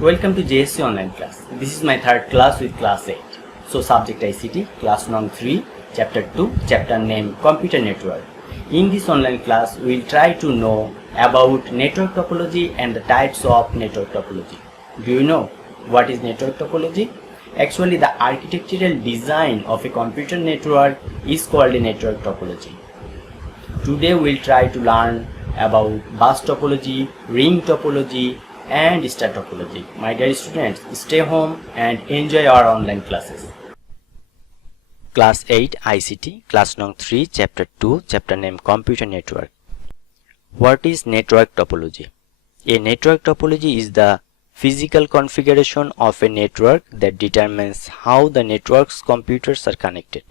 Welcome to JSC online class. This is my third class with class 8. So subject ICT, class number 3, chapter 2, chapter name Computer Network. In this online class, we will try to know about network topology and the types of network topology. Do you know what is network topology? Actually, the architectural design of a computer network is called a network topology. Today we will try to learn about bus topology, ring topology, and star topology. My dear students, stay home and enjoy our online classes. Class 8 ICT, class number 3, chapter 2, chapter name Computer Network. What is network topology? A network topology is the physical configuration of a network that determines how the network's computers are connected.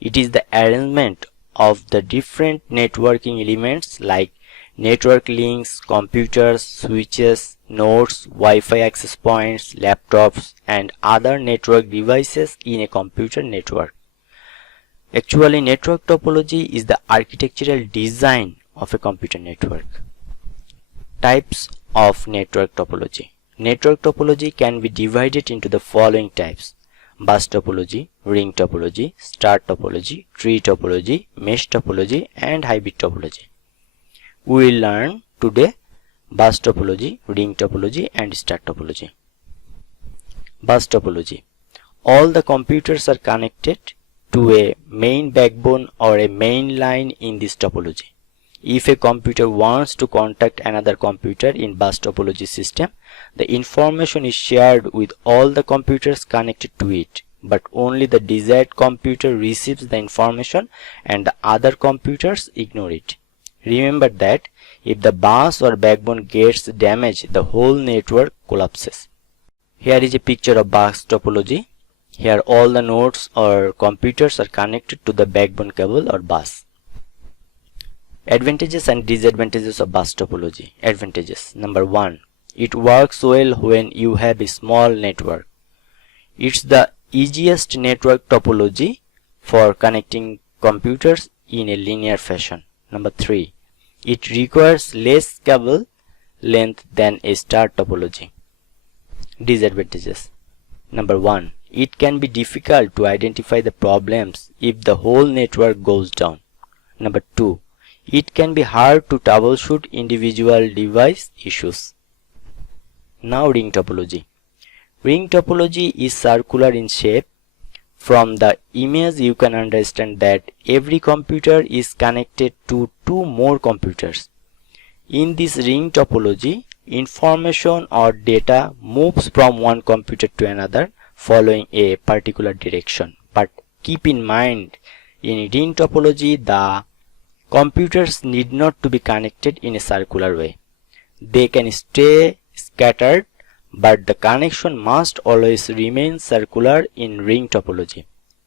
It is the arrangement of the different networking elements like network links, computers, switches, nodes, Wi-Fi access points, laptops, and other network devices in a computer network. Actually, network topology is the architectural design of a computer network. Types of network topology. Network topology can be divided into the following types: bus topology, ring topology, star topology, tree topology, mesh topology, and hybrid topology. We will learn today bus topology, ring topology, and star topology. Bus topology. All the computers are connected to a main backbone or a main line in this topology. If a computer wants to contact another computer in bus topology system, the information is shared with all the computers connected to it, but only the desired computer receives the information and the other computers ignore it. Remember that if the bus or backbone gets damaged, the whole network collapses. Here is a picture of bus topology. Here all the nodes or computers are connected to the backbone cable or bus. Advantages and disadvantages of bus topology. Advantages. Number 1. It works well when you have a small network. It's the easiest network topology for connecting computers in a linear fashion. Number 3. It requires less cable length than a star topology. Disadvantages. Number 1. It can be difficult to identify the problems if the whole network goes down. Number 2. It can be hard to troubleshoot individual device issues. Now ring topology. Ring topology is circular in shape. From the image you can understand that every computer is connected to two more computers. In this ring topology, information or data moves from one computer to another following a particular direction. But keep in mind, in ring topology, the computers need not to be connected in a circular way. They can stay scattered, but the connection must always remain circular in ring topology.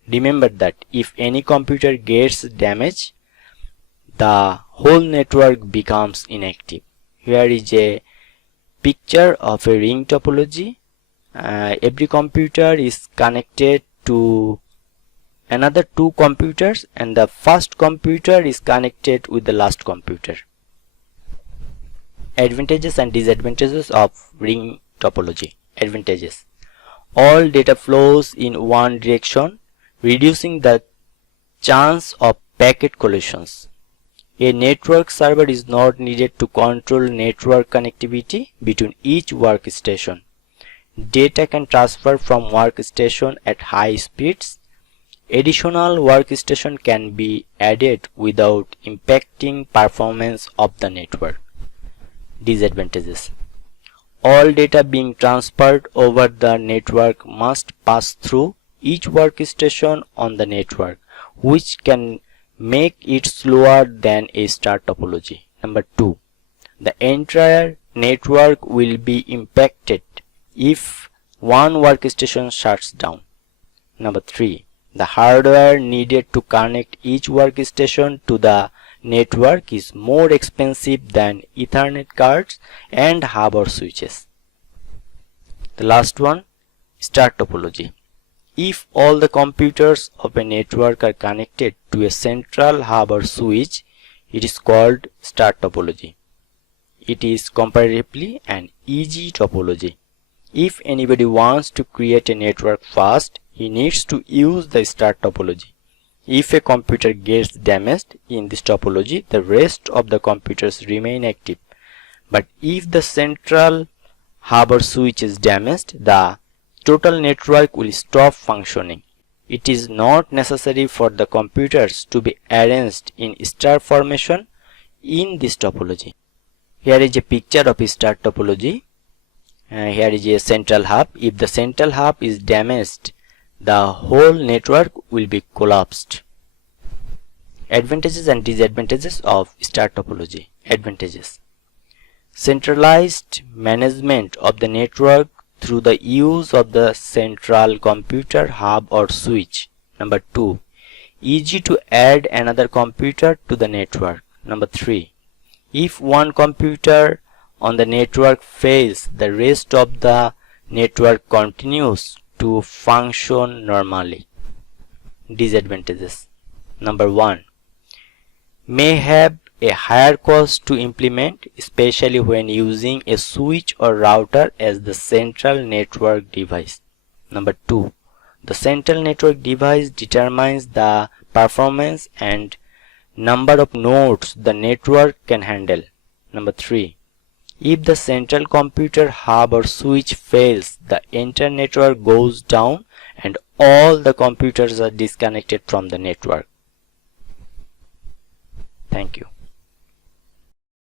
Remember that if any computer gets damaged, the whole network becomes inactive. Here is a picture of a ring topology. Every computer is connected to another two computers, and the first computer is connected with the last computer. Advantages and disadvantages of ring topology. Advantages. All data flows in one direction, reducing the chance of packet collisions. A network server is not needed to control network connectivity between each workstation. Data can transfer from workstation at high speeds. Additional workstation can be added without impacting performance of the network. Disadvantages. All data being transferred over the network must pass through each workstation on the network, which can make it slower than a star topology. Number 2. The entire network will be impacted if one workstation shuts down. Number 3. The hardware needed to connect each workstation to the network is more expensive than Ethernet cards and hub or switches. The last one, star topology. If all the computers of a network are connected to a central hub or switch, it is called star topology. It is comparatively an easy topology. If anybody wants to create a network fast, he needs to use the start topology. If a computer gets damaged in this topology, the rest of the computers remain active. But if the central hub or switch is damaged, the total network will stop functioning. It is not necessary for the computers to be arranged in star formation in this topology. Here is a picture of a star topology. Here is a central hub. If the central hub is damaged, the whole network will be collapsed. Advantages and disadvantages of star topology. Advantages: centralized management of the network through the use of the central computer hub or switch. Number 2, easy to add another computer to the network. Number 3, if one computer on the network fails, the rest of the network continues to function normally. Disadvantages: number 1, may have a higher cost to implement, especially when using a switch or router as the central network device. Number 2, the central network device determines the performance and number of nodes the network can handle. Number 3, if the central computer hub or switch fails, the entire network goes down and all the computers are disconnected from the network. Thank you.